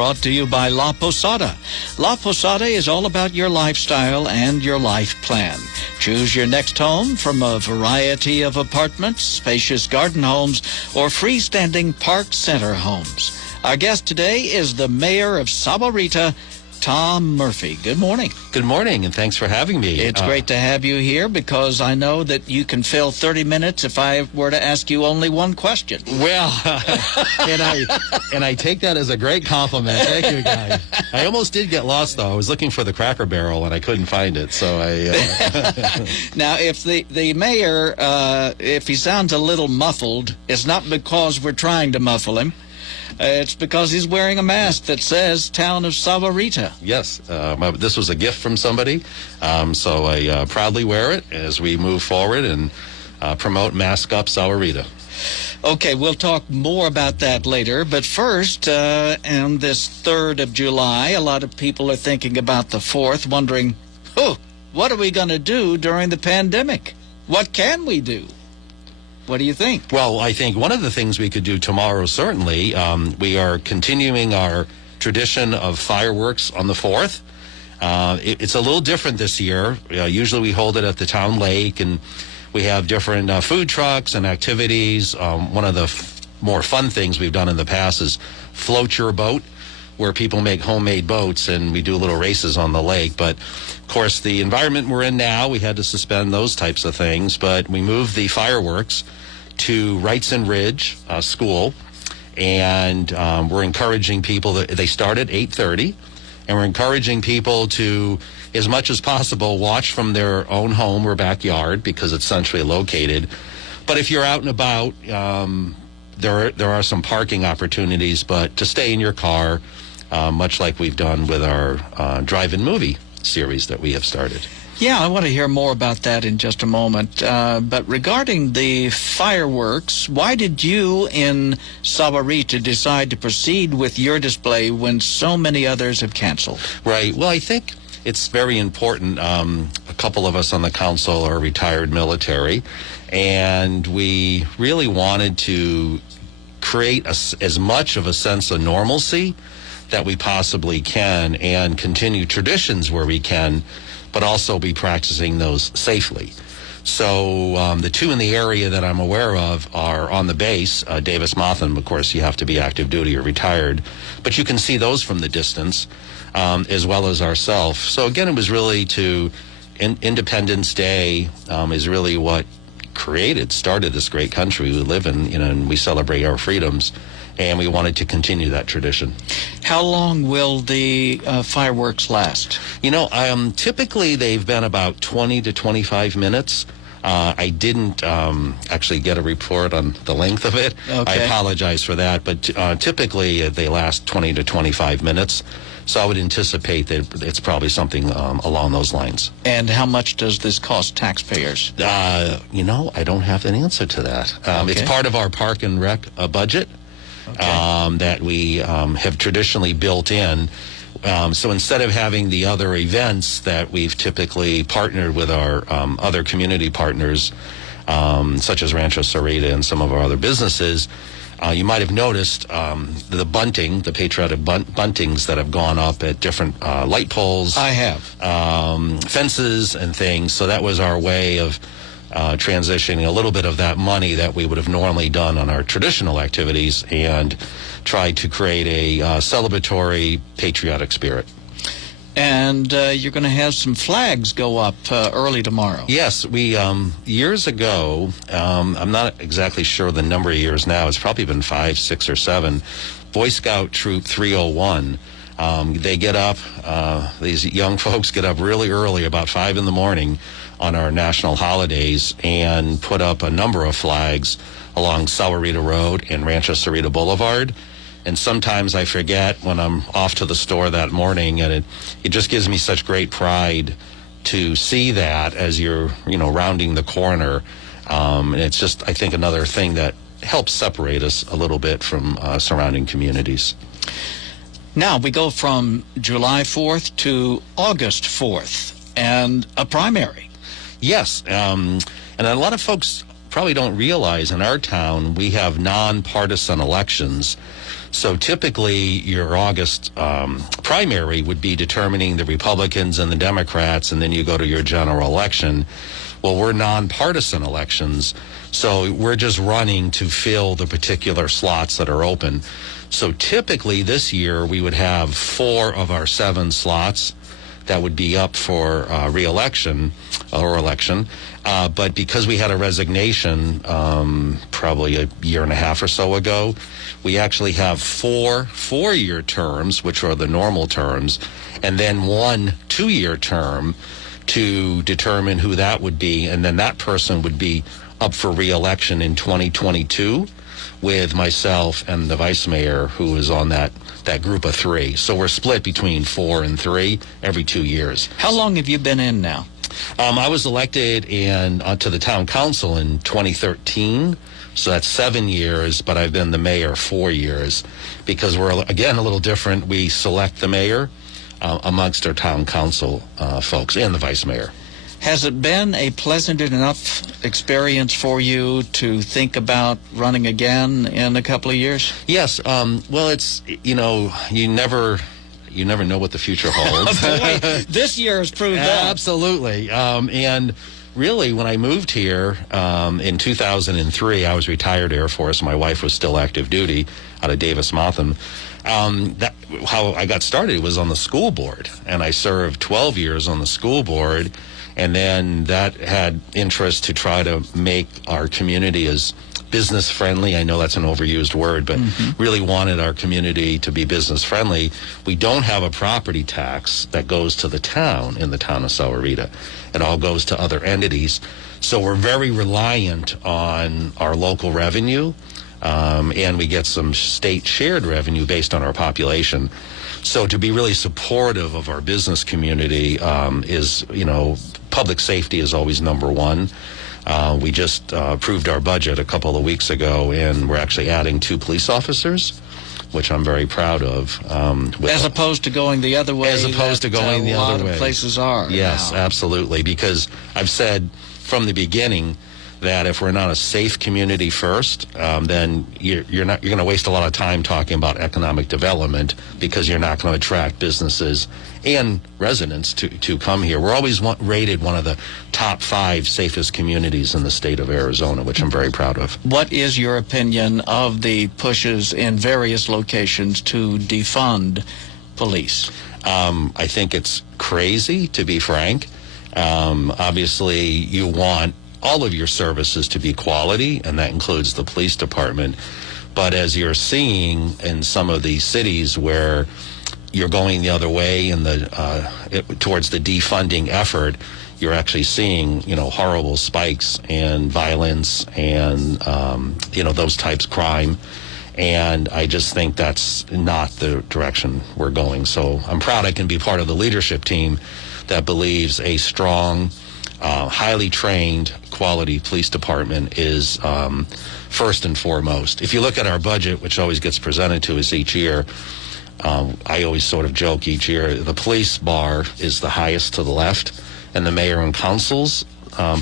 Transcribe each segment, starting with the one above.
Brought to you by La Posada. La Posada is all about your lifestyle and your life plan. Choose your next home from a variety of apartments, spacious garden homes, or freestanding park center homes. Our guest today is the mayor of Sahuarita, Tom Murphy. Good morning. Good morning, and thanks for having me. It's great to have you here because I know that you can fill 30 minutes if I were to ask you only one question. Well, and I take that as a great compliment. Thank you, guys. I almost did get lost, though. I was looking for the Cracker Barrel, and I couldn't find it, so I... Now, if the mayor, if he sounds a little muffled, it's not because we're trying to muffle him. It's because he's wearing a mask that says Town of Sahuarita. Yes, this was a gift from somebody, so I proudly wear it as we move forward and promote Mask Up Sahuarita. Okay, we'll talk more about that later, but first, on this 3rd of July, a lot of people are thinking about the 4th, wondering, what are we going to do during the pandemic? What can we do? What do you think? Well, I think one of the things we could do tomorrow, certainly, we are continuing our tradition of fireworks on the 4th. It's a little different this year. Usually we hold it at the town lake, and we have different food trucks and activities. One of the more fun things we've done in the past is float your boat, where people make homemade boats, and we do little races on the lake. But, of course, the environment we're in now, we had to suspend those types of things. But we moved the fireworks to Wrightson Ridge School, and we're encouraging people that they start at 8:30, and we're encouraging people to, as much as possible, watch from their own home or backyard because it's centrally located. But if you're out and about, there are some parking opportunities, but to stay in your car, much like we've done with our DriveIn Movie series that we have started. Yeah, I want to hear more about that in just a moment. But regarding the fireworks, why did you in Sahuarita decide to proceed with your display when so many others have canceled? Right. Well, I think it's very important. A couple of us on the council are retired military, and we really wanted to create as much of a sense of normalcy that we possibly can and continue traditions where we can, but also be practicing those safely. So the two in the area that I'm aware of are on the base, Davis Motham. Of course, you have to be active duty or retired, but you can see those from the distance, as well as ourselves. So again, it was really Independence Day is really what started this great country we live in, and we celebrate our freedoms, and we wanted to continue that tradition. How long will the fireworks last? Typically they've been about 20 to 25 minutes. I didn't actually get a report on the length of it. Okay. I apologize for that, but typically they last 20 to 25 minutes. So I would anticipate that it's probably something along those lines. And how much does this cost taxpayers? I don't have an answer to that. Okay. It's part of our Park and Rec budget. Okay. That we have traditionally built in. So instead of having the other events that we've typically partnered with our other community partners, such as Rancho Sahuarita and some of our other businesses, you might have noticed the bunting, the patriotic buntings that have gone up at different light poles. I have. Fences and things. So that was our way of transitioning a little bit of that money that we would have normally done on our traditional activities and try to create a celebratory, patriotic spirit. And you're going to have some flags go up early tomorrow. Yes, we years ago, I'm not exactly sure the number of years now, it's probably been 5, 6, or 7, Boy Scout Troop 301, they get up, these young folks get up really early, about 5 in the morning on our national holidays, and put up a number of flags along Sahuarita Road and Rancho Sahuarita Boulevard. And sometimes I forget when I'm off to the store that morning, and it just gives me such great pride to see that as you're, rounding the corner. And it's just, I think, another thing that helps separate us a little bit from surrounding communities. Now we go from July 4th to August 4th, and a primary. Yes, and a lot of folks probably don't realize in our town we have nonpartisan elections. So typically your August primary would be determining the Republicans and the Democrats, and then you go to your general election. Well, we're nonpartisan elections, so we're just running to fill the particular slots that are open. So typically this year we would have 4 of our 7 slots that would be up for re-election or election. But because we had a resignation probably a year and a half or so ago, we actually have 4 4-year terms, which are the normal terms, and then 1 2-year term to determine who that would be. And then that person would be up for re-election in 2022 with myself and the vice mayor, who is on that group of 3. So we're split between 4 and 3 every 2 years. How long have you been in now? I was elected to the town council in 2013, so that's 7 years, but I've been the mayor 4 years because we're, again, a little different. We select the mayor amongst our town council folks and the vice mayor. Has it been a pleasant enough experience for you to think about running again in a couple of years? Yes. Well, it's, you never know what the future holds. Boy, this year has proved that. Absolutely. And really, when I moved here in 2003, I was retired Air Force. My wife was still active duty out of Davis-Monthan. How I got started was on the school board, and I served 12 years on the school board. And then that had interest to try to make our community as business friendly. I know that's an overused word, but really wanted our community to be business friendly. We don't have a property tax that goes to the town in the town of Sahuarita. It all goes to other entities. So we're very reliant on our local revenue, and we get some state shared revenue based on our population. So to be really supportive of our business community is, public safety is always number one. We just approved our budget a couple of weeks ago, and we're actually adding 2 police officers, which I'm very proud of. As opposed to going the other way. As opposed to going the other way. A lot of places are. Yes, now. Absolutely. Because I've said from the beginning that if we're not a safe community first, then you're going to waste a lot of time talking about economic development because you're not going to attract businesses and residents to come here. We're always rated one of the top 5 safest communities in the state of Arizona, which I'm very proud of. What is your opinion of the pushes in various locations to defund police? I think it's crazy, to be frank. Obviously, you want all of your services to be quality, and that includes the police department. But as you're seeing in some of these cities where you're going the other way and towards the defunding effort, you're actually seeing, horrible spikes in violence and, those types of crime. And I just think that's not the direction we're going. So I'm proud I can be part of the leadership team that believes a strong, highly trained, quality police department is first and foremost. If you look at our budget, which always gets presented to us each year, I always sort of joke each year, the police bar is the highest to the left, and the mayor and council's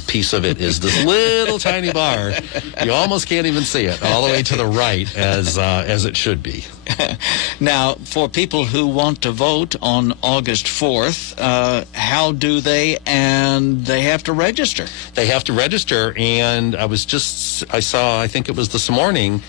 piece of it is this little tiny bar. You almost can't even see it, all the way to the right, as it should be. Now, for people who want to vote on August 4th, how do they? And they have to register. They have to register, and I saw, I think it was this morning,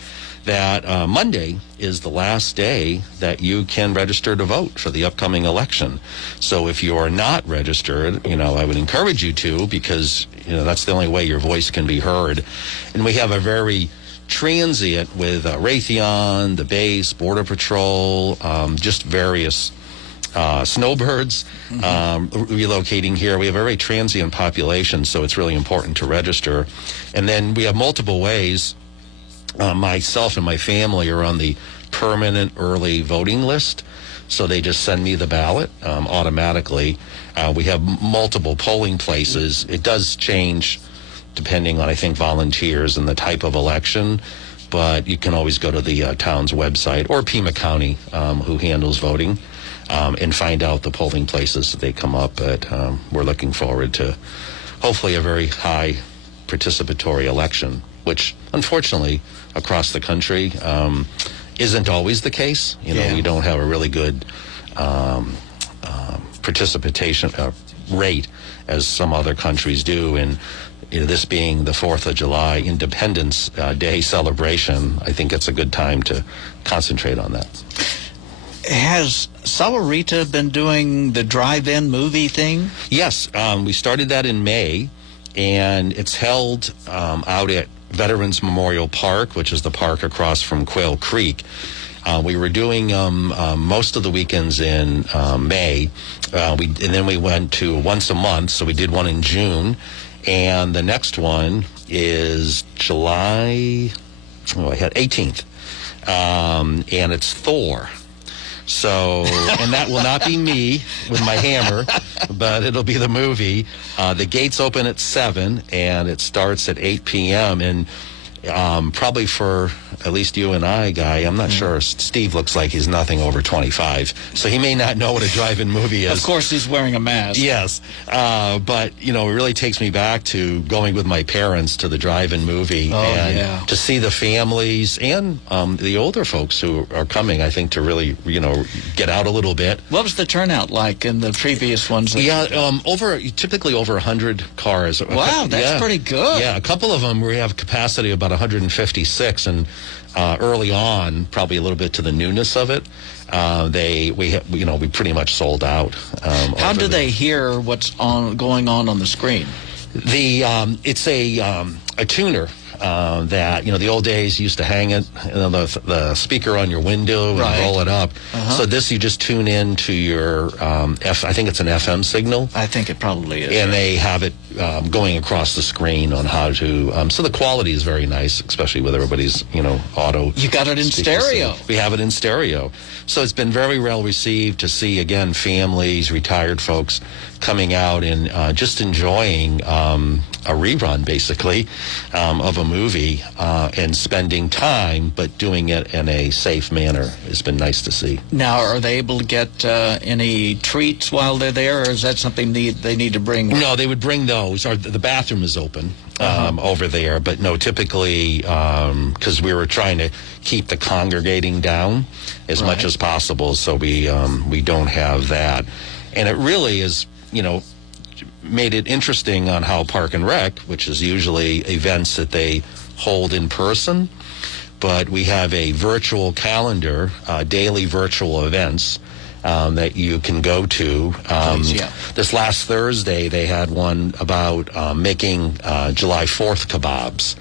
that Monday is the last day that you can register to vote for the upcoming election. So if you are not registered, I would encourage you to, because, that's the only way your voice can be heard. And we have a very transient with Raytheon, the base, Border Patrol, just various snowbirds relocating here. We have a very transient population, so it's really important to register. And then we have multiple ways. Myself and my family are on the permanent early voting list, so they just send me the ballot automatically. We have multiple polling places. It does change depending on, I think, volunteers and the type of election, but you can always go to the town's website or Pima County, who handles voting, and find out the polling places that they come up. But we're looking forward to hopefully a very high participatory election, which unfortunately across the country, isn't always the case. We don't have a really good participation rate as some other countries do. And this being the 4th of July Independence Day celebration, I think it's a good time to concentrate on that. Has Sahuarita been doing the drive-in movie thing? Yes, we started that in May, and it's held out at Veterans Memorial Park, which is the park across from Quail Creek. We were doing most of the weekends in May, and then we went to once a month, so we did one in June, and the next one is July 18th, and it's Thor. So, and that will not be me with my hammer, but it'll be the movie. The gates open at 7, and it starts at 8 p.m., and probably for at least you and I, Guy, I'm not sure. Steve looks like he's nothing over 25, so he may not know what a drive-in movie is. Of course, he's wearing a mask. Yes, but it really takes me back to going with my parents to the drive-in movie to see the families and the older folks who are coming. I think to really get out a little bit. What was the turnout like in the previous ones? Typically over 100 cars. Wow, that's pretty good. Yeah, a couple of them we have capacity about 156, and early on, probably a little bit to the newness of it, we pretty much sold out. How do they hear what's going on the screen? It's a tuner. That the old days used to hang it, the speaker on your window and roll it up. So this you just tune in to your I think it's an FM signal. I think it probably is. And they have it going across the screen on how to. So the quality is very nice, especially with everybody's auto. You got it in stereo. We have it in stereo. So it's been very well received to see again families, retired folks coming out and just enjoying a rerun basically of a movie and spending time, but doing it in a safe manner. It's been nice to see. Now, are they able to get any treats while they're there, or is that something they need to bring? No, they would bring those. Or the bathroom is open over there, but no, typically because we were trying to keep the congregating down as much as possible, so we don't have that. And it really is, made it interesting on how Park and Rec, which is usually events that they hold in person, but we have a virtual calendar, daily virtual events that you can go to. This last Thursday, they had one about making July 4th kebabs.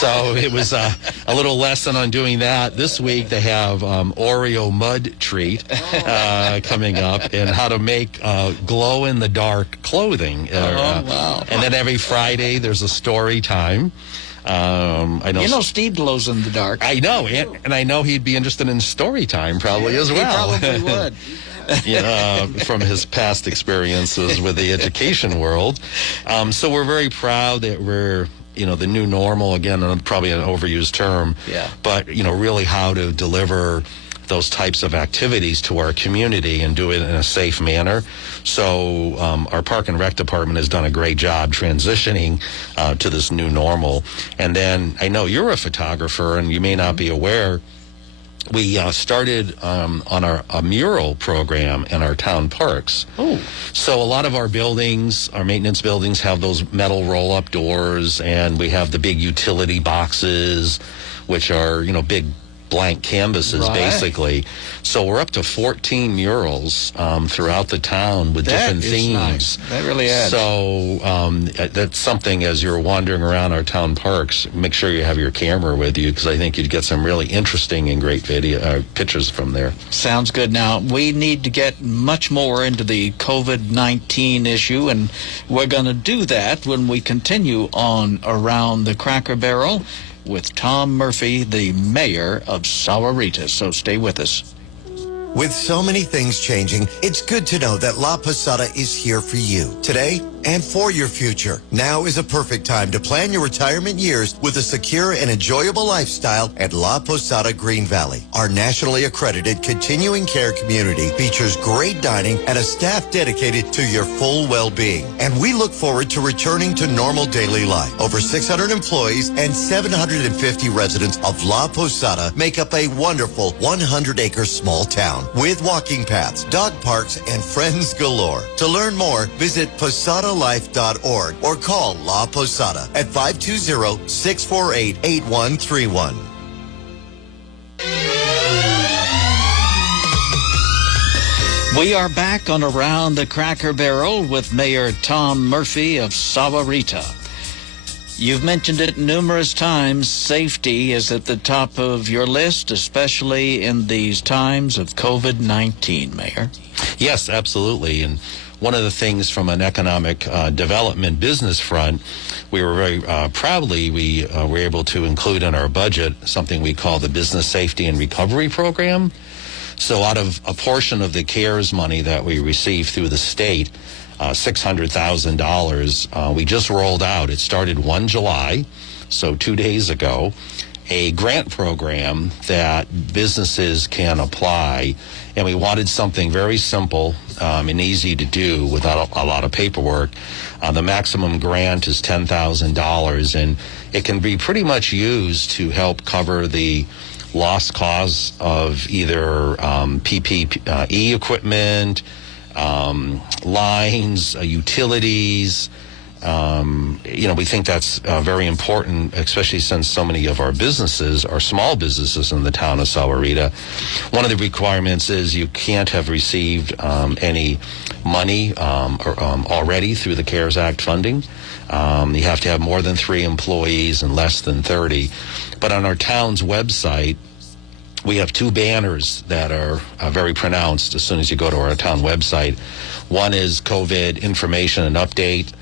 So it was a little lesson on doing that. This week, they have Oreo mud treat coming up and how to make glow-in-the-dark clothing. Wow. And then every Friday, there's a story time. I know. Steve glows in the dark. I know, and I know he'd be interested in story time probably as well. He probably would. From his past experiences with the education world. So we're very proud that we're, the new normal, again, probably an overused term, but, really how to deliver those types of activities to our community and do it in a safe manner. So our Park and Rec department has done a great job transitioning to this new normal. And then I know you're a photographer and you may not be aware, we started on a mural program in our town parks. Oh. So a lot of our buildings, our maintenance buildings, have those metal roll-up doors, and we have the big utility boxes, which are, big blank canvases, basically. So we're up to 14 murals throughout the town with different themes. Nice. That really adds. So that's something, as you're wandering around our town parks, make sure you have your camera with you, because I think you'd get some really interesting and great pictures from there. Sounds good. Now, we need to get much more into the COVID-19 issue, and we're going to do that when we continue on Around the Cracker Barrel with Tom Murphy, the mayor of Sahuarita. So stay with us. With so many things changing, it's good to know that La Posada is here for you today and for your future. Now is a perfect time to plan your retirement years with a secure and enjoyable lifestyle at La Posada Green Valley. Our nationally accredited continuing care community features great dining and a staff dedicated to your full well-being. And we look forward to returning to normal daily life. Over 600 employees and 750 residents of La Posada make up a wonderful 100-acre small town with walking paths, dog parks, and friends galore. To learn more, visit PosadaLife.org or call La Posada at 520-648-8131. We are back on Around the Cracker Barrel with Mayor Tom Murphy of Sahuarita. You've mentioned it numerous times. Safety is at the top of your list, especially in these times of COVID-19, Mayor. Yes, absolutely. And one of the things from an economic development business front, we were very proudly, we were able to include in our budget something we call the Business Safety and Recovery Program. So out of a portion of the CARES money that we received through the state, $600,000, we just rolled out. It started 1 July, so 2 days ago, a grant program that businesses can apply. And we wanted something very simple and easy to do without a lot of paperwork. The maximum grant is $10,000, and it can be pretty much used to help cover the lost cause of either PPE equipment, lines, utilities. We think that's very important, especially since so many of our businesses are small businesses in the town of Sahuarita. One of the requirements is you can't have received any money already through the CARES Act funding. You have to have more than 3 employees and less than 30. But on our town's website, we have 2 banners that are very pronounced as soon as you go to our town website. One is COVID information and update,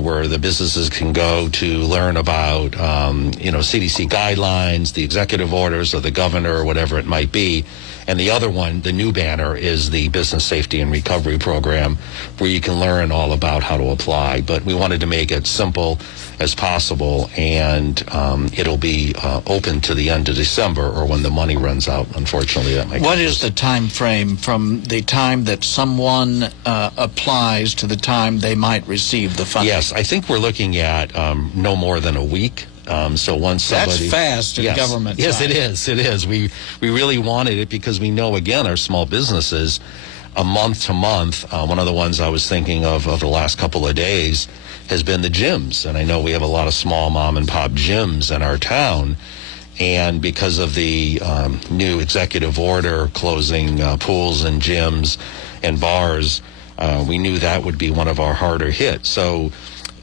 where the businesses can go to learn about, CDC guidelines, the executive orders of the governor, or whatever it might be. And the other one, the new banner, is the Business Safety and Recovery Program, where you can learn all about how to apply. But we wanted to make it simple as possible, and it'll be open to the end of December, or when the money runs out. Unfortunately, that might. What is the time frame from the time that someone applies to the time they might receive the funding? Yes, I think we're looking at no more than a week. So once somebody... That's fast in government. Yes, time. It is. We really wanted it because we know, again, our small businesses, a month to month, one of the ones I was thinking of the last couple of days has been the gyms. And I know we have a lot of small mom and pop gyms in our town. And because of the new executive order closing pools and gyms and bars, we knew that would be one of our harder hit. So,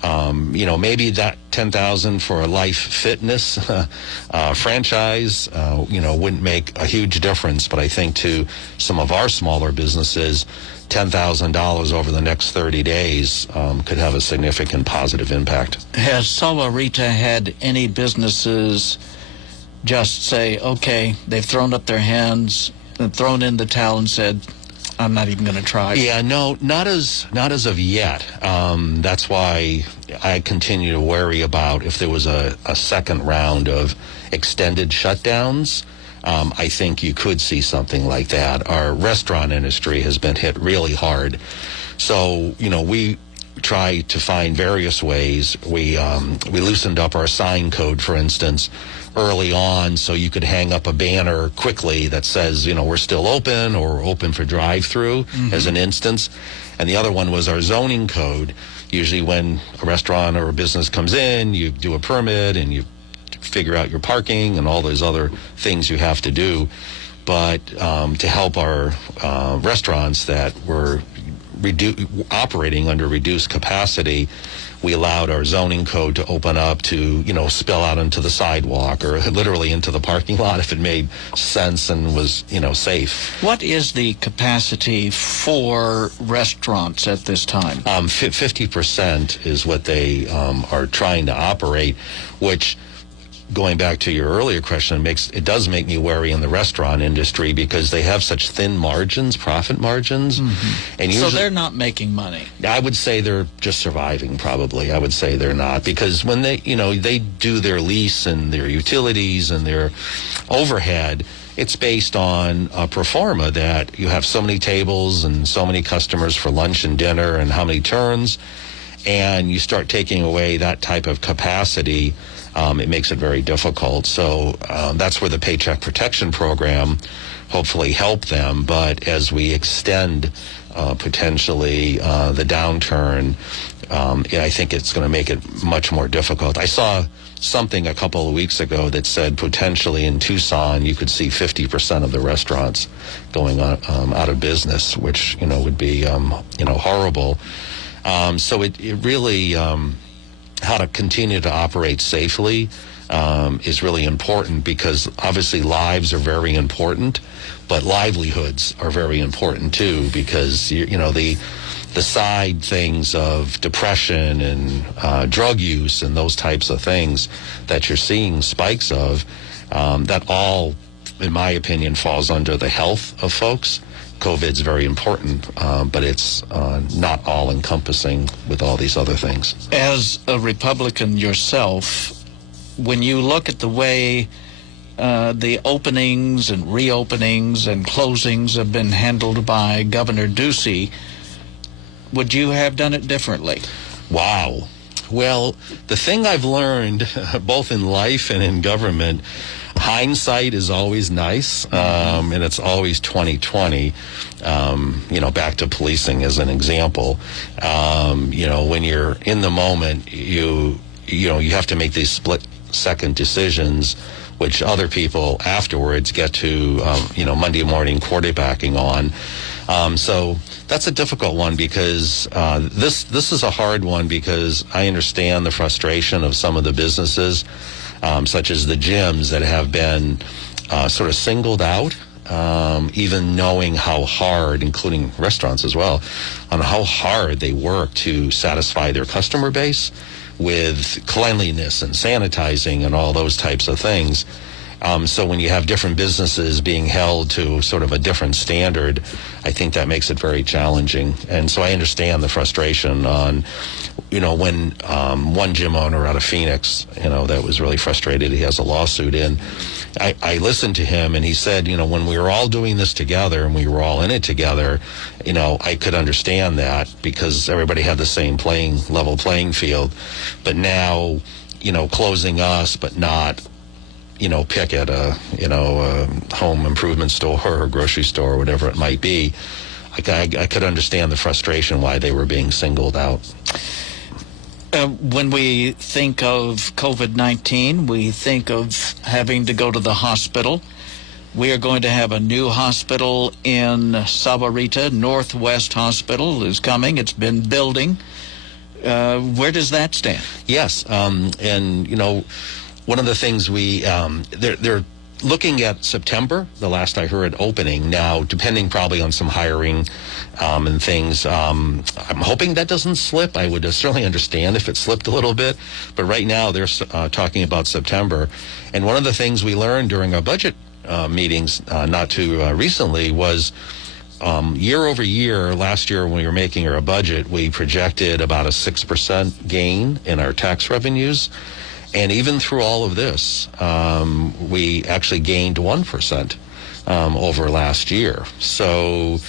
maybe that $10,000 for a Life Fitness franchise, wouldn't make a huge difference. But I think to some of our smaller businesses, $10,000 over the next 30 days could have a significant positive impact. Has Sahuarita had any businesses just say, okay, they've thrown up their hands and thrown in the towel and said, I'm not even going to try? Yeah, no, not as of yet. That's why I continue to worry about if there was a second round of extended shutdowns. I think you could see something like that. Our restaurant industry has been hit really hard. So, we try to find various ways. We loosened up our sign code, for instance, early on, so you could hang up a banner quickly that says, we're still open, or open for drive-through, as an instance. And the other one was our zoning code. Usually when a restaurant or a business comes in, you do a permit and you figure out your parking and all those other things you have to do. But to help our restaurants that were operating under reduced capacity, we allowed our zoning code to open up to, spill out into the sidewalk or literally into the parking lot if it made sense and was, safe. What is the capacity for restaurants at this time? 50% is what they are trying to operate, which going back to your earlier question, it does make me worry in the restaurant industry because they have such thin margins, profit margins. And usually, so they're not making money. I would say they're just surviving, probably. I would say they're not, because when they do their lease and their utilities and their overhead, it's based on a pro forma that you have so many tables and so many customers for lunch and dinner and how many turns, and you start taking away that type of capacity, it makes it very difficult. So that's where the Paycheck Protection Program hopefully help them. But as we extend potentially the downturn, I think it's going to make it much more difficult. I saw something a couple of weeks ago that said potentially in Tucson you could see 50% of the restaurants going out of business, which would be horrible. So it really how to continue to operate safely is really important, because obviously lives are very important, but livelihoods are very important too, because the side things of depression and drug use and those types of things that you're seeing spikes of, that all, in my opinion, falls under the health of folks. COVID's very important, but it's not all-encompassing with all these other things. As a Republican yourself, when you look at the way the openings and reopenings and closings have been handled by Governor Ducey, would you have done it differently? Wow. Well, the thing I've learned, both in life and in government, hindsight is always nice, and it's always 20/20. Back to policing as an example. When you're in the moment, you have to make these split-second decisions, which other people afterwards get to, Monday morning quarterbacking on. So that's a difficult one, because this is a hard one, because I understand the frustration of some of the businesses, such as the gyms, that have been sort of singled out, even knowing how hard, including restaurants as well, on how hard they work to satisfy their customer base with cleanliness and sanitizing and all those types of things. So when you have different businesses being held to sort of a different standard, I think that makes it very challenging. And so I understand the frustration on, when one gym owner out of Phoenix, that was really frustrated, he has a lawsuit in. I listened to him, and he said, when we were all doing this together and we were all in it together, I could understand that, because everybody had the same level playing field. But now, closing us, but not pick at a home improvement store or grocery store or whatever it might be. I could understand the frustration why they were being singled out. When we think of COVID-19, we think of having to go to the hospital. We are going to have a new hospital in Sahuarita. Northwest Hospital is coming. It's been building. Where does that stand? Yes, one of the things they're looking at September, the last I heard, opening. Now, depending probably on some hiring and things, I'm hoping that doesn't slip. I would certainly understand if it slipped a little bit. But right now, they're talking about September. And one of the things we learned during our budget meetings not too recently was year over year, last year when we were making our budget, we projected about a 6% gain in our tax revenues. And even through all of this, we actually gained 1% over last year. So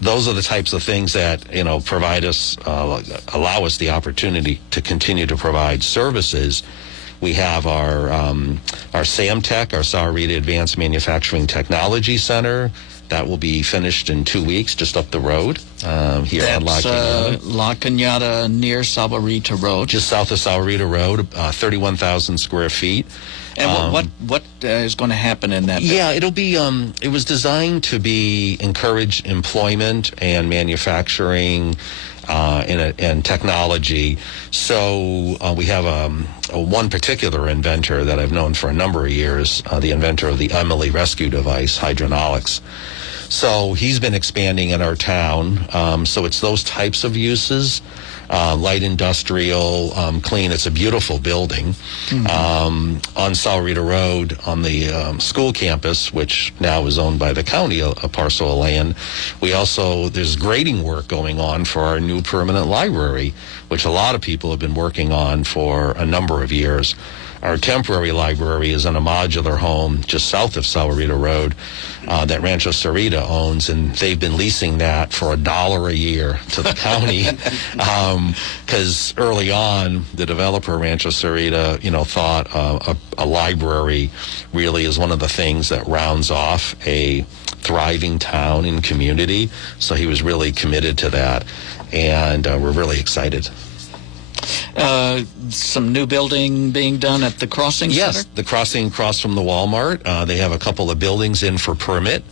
those are the types of things that, provide us, allow us the opportunity to continue to provide services. We have our SAMTech, our Sahuarita Advanced Manufacturing Technology Center. That will be finished in 2 weeks, just up the road here on La Cañada. La Cañada near Sahuarita Road. Just south of Sahuarita Road, 31,000 square feet. And what is going to happen in that building? Yeah, it'll be, it was designed to encourage employment and manufacturing and technology. So we have one particular inventor that I've known for a number of years, the inventor of the Emily rescue device, hydronaulics. So he's been expanding in our town. So it's those types of uses. Light industrial, clean. It's a beautiful building. On Sahuarita Road on the school campus, which now is owned by the county, a parcel of land. There's grading work going on for our new permanent library, which a lot of people have been working on for a number of years. Our temporary library is in a modular home just south of Sahuarita Road that Rancho Sarita owns, and they've been leasing that for $1 a year to the county because early on, the developer, Rancho Sarita, thought a library really is one of the things that rounds off a thriving town and community. So he was really committed to that, and we're really excited. Some new building being done at the Crossing Center? Yes, the Crossing across from the Walmart. They have a couple of buildings in for permit.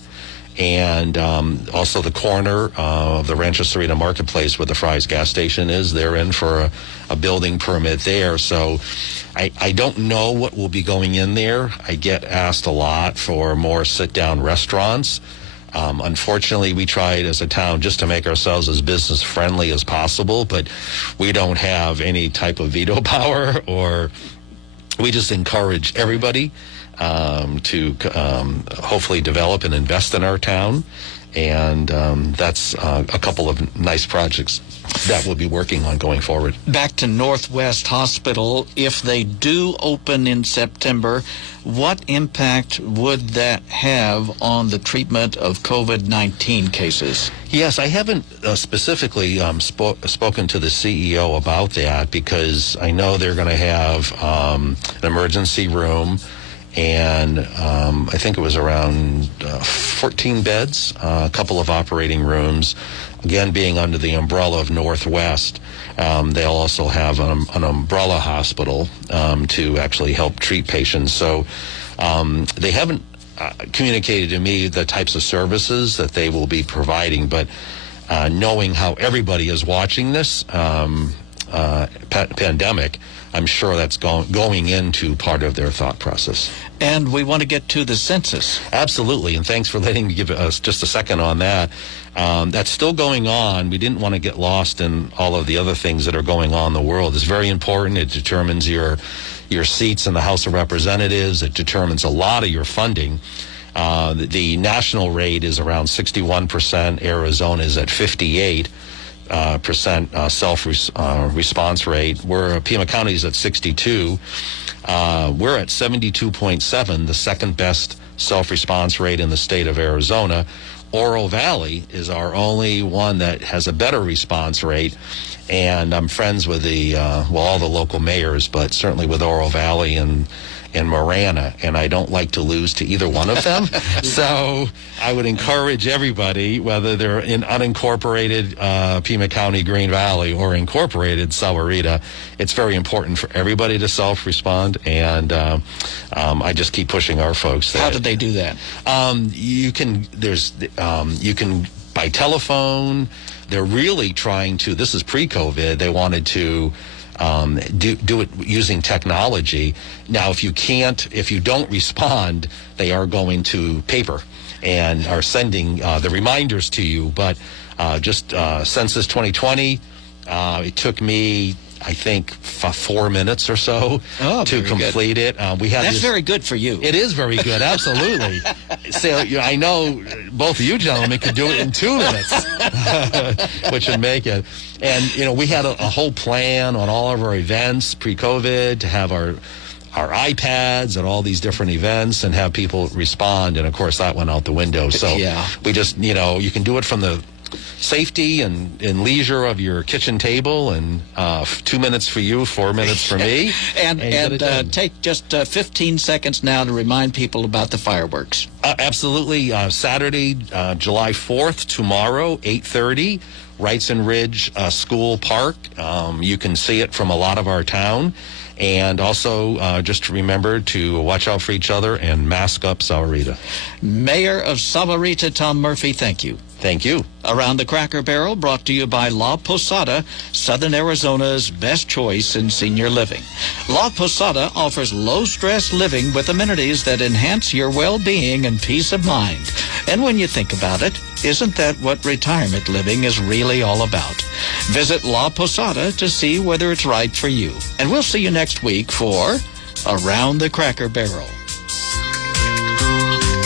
And also the corner of the Rancho Sarita Marketplace where the Fry's gas station is, they're in for a building permit there. So I don't know what will be going in there. I get asked a lot for more sit-down restaurants. Unfortunately, we tried as a town just to make ourselves as business friendly as possible, but we don't have any type of veto power, or we just encourage everybody to hopefully develop and invest in our town. And that's a couple of nice projects that we'll be working on going forward. Back to Northwest Hospital, if they do open in September, what impact would that have on the treatment of COVID-19 cases? Yes, I haven't specifically spoken to the CEO about that because I know they're going to have an emergency room, and I think it was around 14 beds, a couple of operating rooms. Again, being under the umbrella of Northwest, they'll also have an umbrella hospital to actually help treat patients. So they haven't communicated to me the types of services that they will be providing, but knowing how everybody is watching this pandemic, I'm sure that's going into part of their thought process. And we want to get to the census. Absolutely, and thanks for letting me give us just a second on that. That's still going on. We didn't want to get lost in all of the other things that are going on in the world. It's very important. It determines your seats in the House of Representatives. It determines a lot of your funding. The national rate is around 61%. Arizona is at 58%. Self-response rate. Pima County is at 62. We're at 72.7, the second best self-response rate in the state of Arizona. Oro Valley is our only one that has a better response rate. And I'm friends with all the local mayors, but certainly with Oro Valley and Marana, and I don't like to lose to either one of them. So I would encourage everybody, whether they're in unincorporated Pima County, Green Valley, or incorporated Sahuarita, it's very important for everybody to self-respond, and I just keep pushing our folks there. How did they do that? You can by telephone. They're really trying to, this is pre-COVID, they wanted to do it using technology. Now, if you don't respond, they are going to paper and are sending the reminders to you. But just Census 2020, it took me, I think, 4 minutes or so to complete it. That's very good for you. It is very good, absolutely. So I know both of you gentlemen could do it in 2 minutes, which would make it. And, we had a whole plan on all of our events pre-COVID to have our iPads at all these different events and have people respond. And, of course, that went out the window. So we just, you can do it from the safety and leisure of your kitchen table, and 2 minutes for you, 4 minutes for me. and take just 15 seconds now to remind people about the fireworks. Absolutely. Saturday, July 4th, tomorrow, 8:30, Wrightson Ridge School Park. You can see it from a lot of our town. And also, just remember to watch out for each other and mask up, Sahuarita. Mayor of Sahuarita, Tom Murphy, thank you. Thank you. Around the Cracker Barrel, brought to you by La Posada, Southern Arizona's best choice in senior living. La Posada offers low-stress living with amenities that enhance your well-being and peace of mind. And when you think about it, isn't that what retirement living is really all about? Visit La Posada to see whether it's right for you. And we'll see you next week for Around the Cracker Barrel.